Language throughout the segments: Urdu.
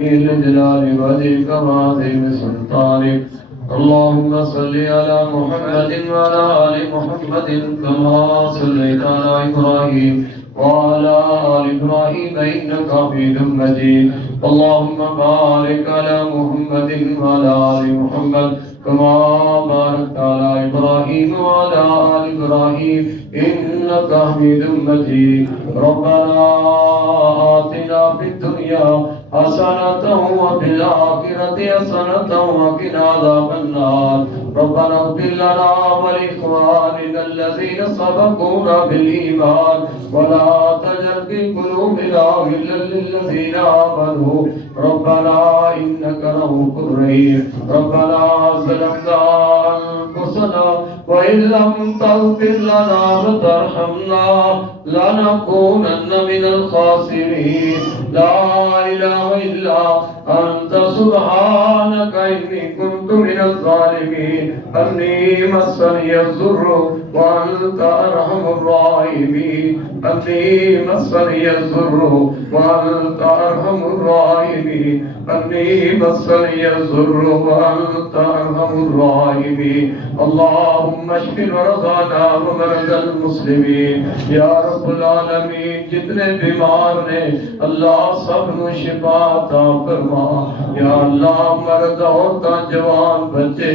لجلال وجهك وعظيم سلطانك. اللهم صل على محمد وعلى آل محمد كما صليت على إبراهيم وعلى آل إبراهيم إنك حميد مجيد. اللهم بارك على محمد وعلى آل محمد كما باركت على إبراهيم وعلى آل إبراهيم إنك حميد مجيد. ربنا آتنا في الدنيا حسنة وفي الآخرة حسنة وقنا عذاب النار. ربنا اغفر لنا ولإخواننا الذين سبقونا بالإيمان ولا تجعل في قلوبنا غلا للذين آمنوا ربنا إنك رؤوف رحيم. ربنا ظلمنا أنفسنا وإن لم تغفر لنا وترحمنا لنكونن من الخاسرين. لا إله إلا أنت سبحانك إني كنت من الظالمين. أني مسني الضر وأنت أرحم الراحمين. أني مسني الضر وأنت أرحم الراحمين. أني مسني الضر وأنت أرحم الراحمين. اللهم اشف مرضانا ومرضى المسلمين یا رب العالمین. جتنے بیمار نے اللہ سب کو شفا عطا فرما. یا اللہ مرد عورتاں جوان بچے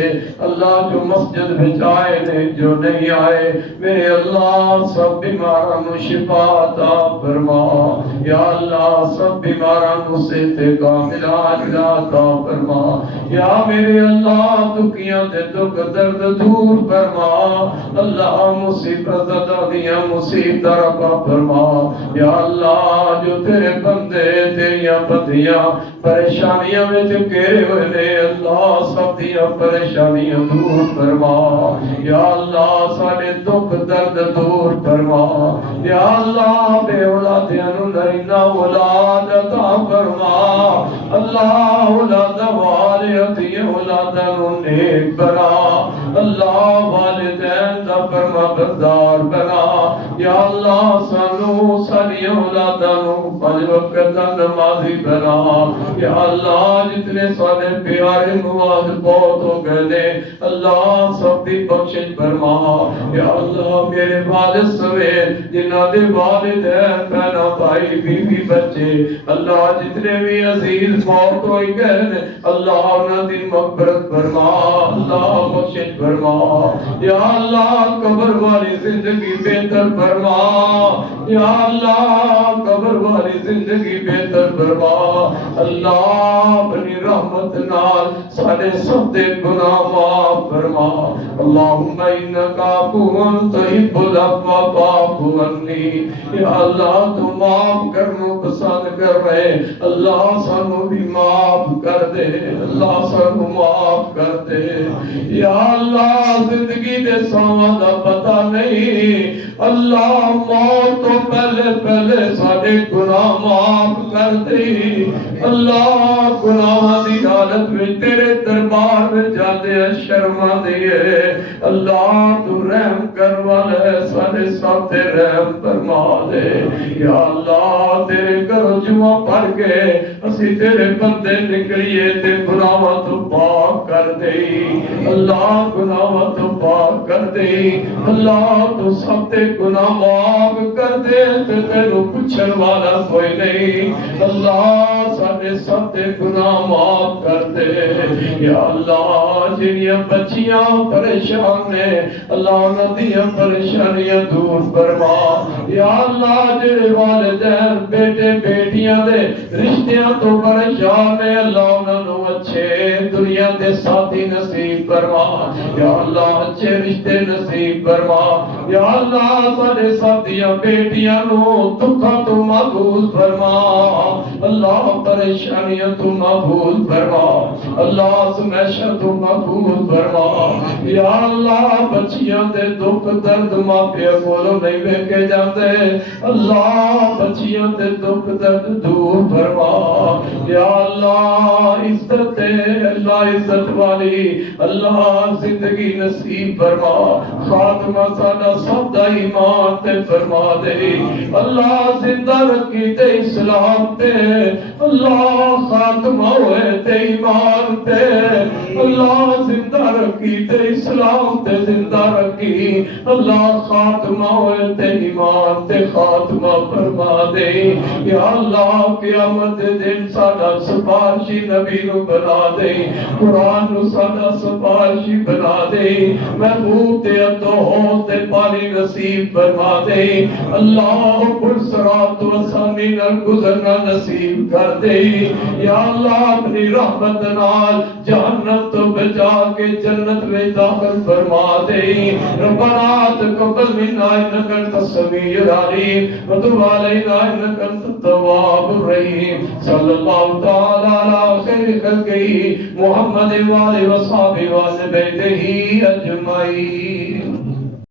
اللہ جو مسجد وچ آئے نے جو نہیں آئے میرے اللہ سب بیماراں نو شفا عطا فرما. یا اللہ سب بیماراں نو صحت کامل عطا فرما. یا میرے اللہ دکھیاں تے دکھ درد دور فرما. اللہ مصیبت دیاں مصیبت رفع فرما. یا اللہ جو تیرے بندے تیریاں بندیاں پریشانیاں میں گھرے ہوئے نے اللہ سب دیاں پریشانیاں دور فرما. یا اللہ سارے دکھ درد دور فرما. یا اللہ بے اولادیاں نو نرینہ اولاد عطا فرما. اللہ اولاد والدی اولاداں نو نیک بنا. اللہ والدین دا فرما بردار بنا. یا اللہ سانو ساری اولاداں نو پنج وقت دا نمازی بنا. یا اللہ جتنے سارے پیارے مواد بہت ہو گئے نے اللہ سب دی بخشش فرما. یا اللہ میرے والد سویر جنہاں دے والدین بہنا بھائی بیوی بچے اللہ جتنے بھی عزیز موت ہوئی گئے نے اللہ انہاں دی مغفرت فرما. اللہ بخشش فرما. یا اللہ قبر والی زندگی بہتر فرما. یا اللہ قبر والی زندگی بہتر فرما. اللہ اپنی رحمت نال سارے سب دے گناہ معاف فرما. اللہم انکا عفو تحب العفو فاعف عنی. یا اللہ تو معاف کرنا پسند کر رہے اللہ سانو بھی معاف کر دے. اللہ سانو معاف کر دے. یا اللہ زندگی دے ساواں دا پتہ نہیں اللہ موت تو پہلے پہلے سارے گناہ معاف کر دے. اللہ گناہ دی حالت میں تیرے دربار میں جاتے ہیں شرما دیئے اللہ تو رحم کروا لے سارے ساتھ رحم فرما دے. یا اللہ تیرے گھر جمعہ پڑھ کے اسی تیرے بندے نکلیے تے گناہ تو پاک کر دے. اللہ گناہ تو پاک کر دے. اللہ تو سب تے گناہ معاف کر دے تے تیرے پوچھن والا کوئی نہیں. اللہ سارے سب تے گناہ معاف کر دے. یا اللہ جنیاں بچیاں پریشان نے اللہ انہاں دیاں پریشانیاں دور فرما. یا اللہ جڑے والدین بیٹے بیٹیاں دے رشتیاں تو پریشان نے اللہ انہاں نو اچھے دنیا دے ساتھی نصیب فرما. یا اللہ اچھے رشتے نصیب فرما. یا اللہ سارے ساتھیاں بیٹیاں نو دکھاں تو محفوظ فرما. اللہ پریشانیاں تو محفوظ فرما. اللہ سمیشہ تو محفوظ فرما. یا اللہ بچیاں دے دکھ درد ماپیا کولو نہیں ویکھے جاندے اللہ بچیاں دے دکھ درد دور فرما. یا اللہ عزت دے اللہ عزت والی اللہ زندگی نصیب فرما خاتمہ ساڈا سب دا ایمان تے فرما دے اللہ زندہ رکھی تے اسلام تے اللہ خاتمہ ہوئے تے ایمان تے اللہ زندہ رکھی تے اسلام تے زندہ رکھی اللہ خاتمہ ہوئے تے ایمان تے خاتمہ فرما دے یا اللہ قیامت دن ساڈا سفارشی نبی نو بنا دے قرآن نو ساڈا سفارشی بنا دے محبوب تے اتو تے پانی نصیب فرما دے اللہ پر صراط و سامی نال گزرنا نصیب کر دے یا اللہ اپنی رحمت نال جہنم تو بچا کے جنت میں داخل فرما دے ربنا تقبل منا انك انت السميع العليم وتب علينا انك انت التواب الرحيم صلى الله تعالى على خير خلقه محمد وآله وصحبه وآل بيته أجمعين